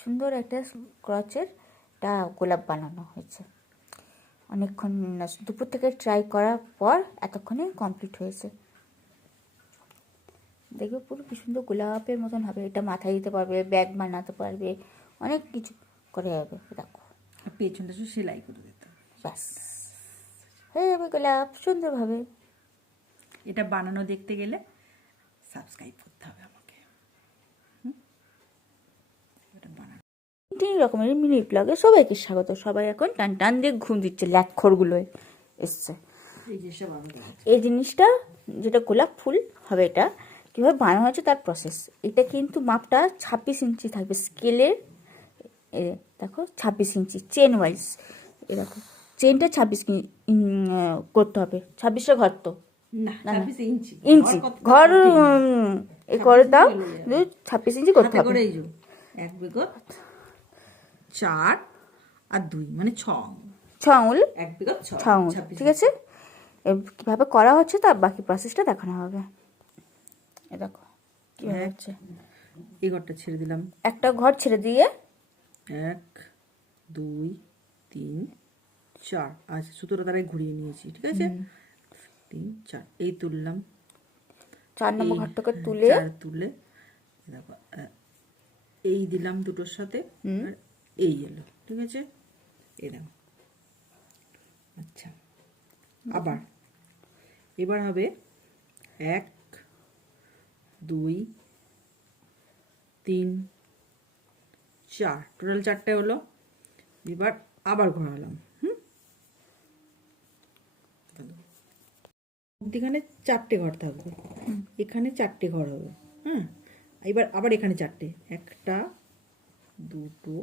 সুন্দর একটা ক্রচের একটা গোলাপ বানানো হয়েছে। অনেকক্ষণ দুপুর থেকে ট্রাই করার পর এতক্ষণে কমপ্লিট হয়েছে। দেখবে পুরো কি সুন্দর গোলাপের মতন হবে। এটা মাথায় দিতে পারবে, ব্যাগ বানাতে পারবে, অনেক কিছু করে যাবে। দেখো পেছনটা শুধু সেলাই করে দিতে, ব্যাস হয়ে যাবে গোলাপ সুন্দরভাবে। এটা বানানো দেখতে গেলে সাবস্ক্রাইব করতে হবে আমাকে। এটা বানানো 3 রকমের মিনি ব্লগে সবাইকে স্বাগত। সবাই এখন টান টান দিয়ে ঘুম দিচ্ছে, ল্যাটখোরগুলোয় এসছে। এই যে সব আমি এই জিনিসটা যেটা গোলাপ ফুল হবে, এটা কীভাবে বানানো হয়েছে তার প্রসেস। এটা কিন্তু মাপটা 26 ইঞ্চি থাকবে স্কেলের। দেখো 26 ইঞ্চি চেন ওয়াইজ। এ দেখো চেনটা 26 করতে হবে। 26 ঘর তো না 26 ইঞ্চি ইঞ্চি ঘর এ করে দাও, 26 ইঞ্চি করতে হবে। এই যে 1 বিগত 4 আর 2 মানে 6 আঙুল 1 বিগত 6 আঙুল, ঠিক আছে। কীভাবে করা হচ্ছে তার বাকি প্রসেসটা দেখানো হবে। এ দেখো কীভাবে হচ্ছে। এই ঘরটা ছেড়ে দিলাম, একটা ঘর ছেড়ে দিয়ে 1 2 3 4 আচ্ছা সুতোটা তারাই ঘুরিয়ে নিয়েছি, ঠিক আছে। 3 4 এই তুললাম, 4 নম্বর ঘরটাকে তুলে 4 তুলে দেখো এই দিলাম দুটোর সাথে, আর এই এলো, ঠিক আছে। এই দেখো আচ্ছা আবার এবার হবে 1 2 3 4 টোটাল 4টে হলো। এবার আবার ঘোরালাম, এখানে 4টে ঘর থাকবে, এখানে 4টে ঘর হবে। এবার আবার এখানে 4টে, 1টা 2টো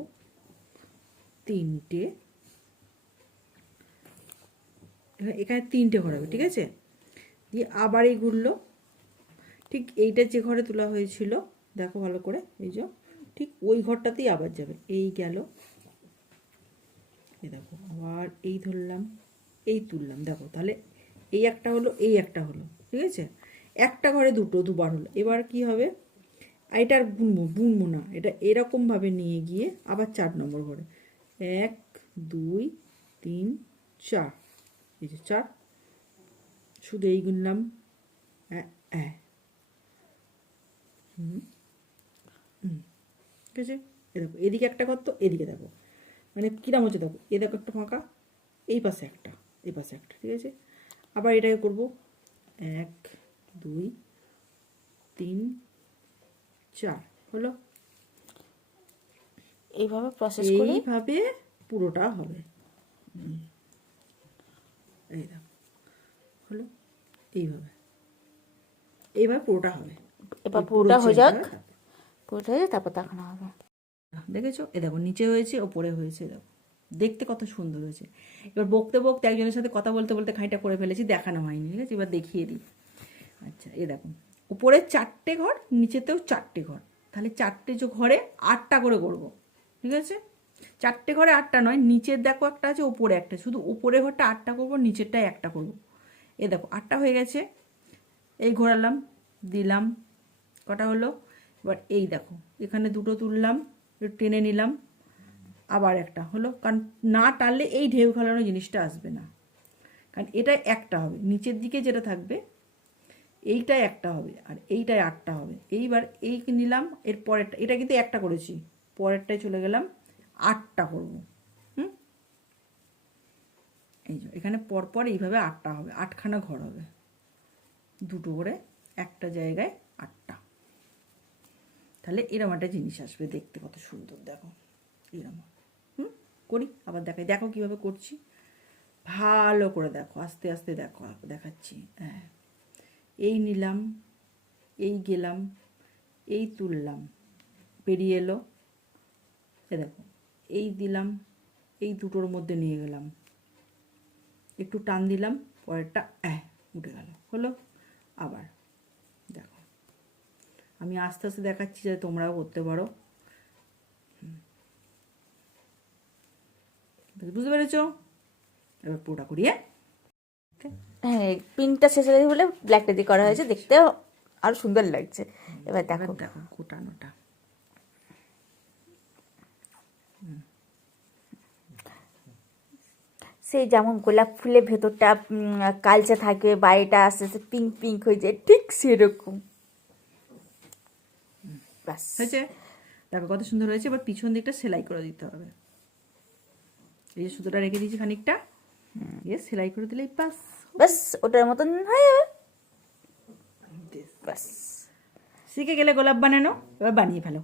3টে, এখানে 3টে ঘর হবে, ঠিক আছে। দিয়ে আবার এই ঘুরলো, ঠিক এইটা যে ঘরে তোলা হয়েছিল দেখো ভালো করে, এই যে ঠিক ওই ঘরটাতেই আবার যাবে। এই গেল, এই দেখো আবার এই ধরলাম, এই তুললাম, দেখো তাহলে এই একটা হলো, এই একটা হলো, ঠিক আছে। একটা ঘরে দুবার হলো। এবার কি হবে, এটা আর বুনবো না, এটা এরকমভাবে নিয়ে গিয়ে আবার 4 নম্বর ঘরে 1 2 3 4, এই যে 4, শুধু এই গুনলাম, ঠিক আছে। এ দেখো এদিকে একটা ঘর, তো এদিকে দেখো মানে কিরাম হচ্ছে দেখো, এ দেখো একটা ফাঁকা, এই পাশে একটা, এই পাশে একটা, ঠিক আছে। আবার এটাকে করবো 1 2 3 4 হলো। এইভাবে প্রসেস করে এইভাবে পুরোটা হবে। এই দেখো হলো, এইভাবে পুরোটা হবে। এবার পুরোটা হয়ে যাক, পুরোটা হয়ে তারপর দেখানো হবে। দেখেছো, এ দেখো নিচে হয়েছে ওপরে হয়েছে, দেখো দেখতে কত সুন্দর হয়েছে। এবার বকতে বকতে একজনের সাথে কথা বলতে বলতে খাঁইটা করে ফেলেছি, দেখানো হয়নি, ঠিক আছে। এবার দেখিয়ে দিই। আচ্ছা এ দেখো উপরে 4টে ঘর, নিচেতেও 4টে ঘর, তাহলে 4টে যে ঘরে 8টা করে করবো, ঠিক আছে। 4টে ঘরে 8টা নয়, নিচের দেখো একটা আছে, ওপরে একটা, শুধু উপরে ঘরটা 8টা করবো, নিচেরটায় 1টা করবো। এ দেখো 8টা হয়ে গেছে। এই ঘোরালাম, দিলাম, কটা হলো। এবার এই দেখো এখানে 2টো তুললাম, টেনে নিলাম, আবার একটা হলো, কারণ না টানলে এই ঢেউ খেলানো জিনিসটা আসবে না, কারণ এটা একটা হবে, নিচের দিকে যেটা থাকবে এইটাই একটা হবে, আর এইটাই 8টা হবে। এইবার এই নিলাম, এর পরেরটা, এটা কিন্তু একটা করেছি, পরেরটায় চলে গেলাম 8টা করবো। এই যে এখানে পরপর এইভাবে 8টা হবে, 8খানা ঘর হবে, 2টো করে একটা জায়গায় 8টা। তাহলে এরকম একটা জিনিস আসবে, দেখতে কত সুন্দর, দেখো এরকম। করি আবার দেখাই, দেখো কিভাবে করছি, ভালো করে দেখো, আস্তে আস্তে দেখো, দেখাচ্ছি। হ্যাঁ এই নিলাম, এই গেলাম, এই তুললাম, বেরিয়ে এলো, এ দেখো এই দিলাম, এই দুটোর মধ্যে নিয়ে গেলাম, একটু টান দিলাম, পরেরটা উঠে গেল, হলো। আবার দেখো আমি আস্তে আস্তে দেখাচ্ছি যাতে তোমরাও করতে পারো, বুঝতে পেরেছো। এবার পুরোটা করিয়ে হ্যাঁ পিঙ্কটা শেষ হয়ে বলে ব্ল্যাকটা দিয়ে করা হয়েছে, দেখতে আরো সুন্দর লাগছে। এবার দেখো দেখো গোটানোটা সেই যেমন গোলাপ ফুলের ভেতরটা কালচে থাকে, বাইরেটা আস্তে আস্তে পিঙ্ক পিঙ্ক হয়ে যায়, ঠিক সেরকম। ব্যাস হয়েছে? দেখো কত সুন্দর হয়েছে। এবার পিছন দিকটা সেলাই করে দিতে হবে। এই যে সুতোটা রেখে দিয়েছি খানিকটা, দিয়ে সেলাই করে দিলেই বাস। ব্যাস ওটার মতন হয়ে যাবে। ব্যাস শিখে গেলে গোলাপ বানানো, এবার বানিয়ে ফেলো।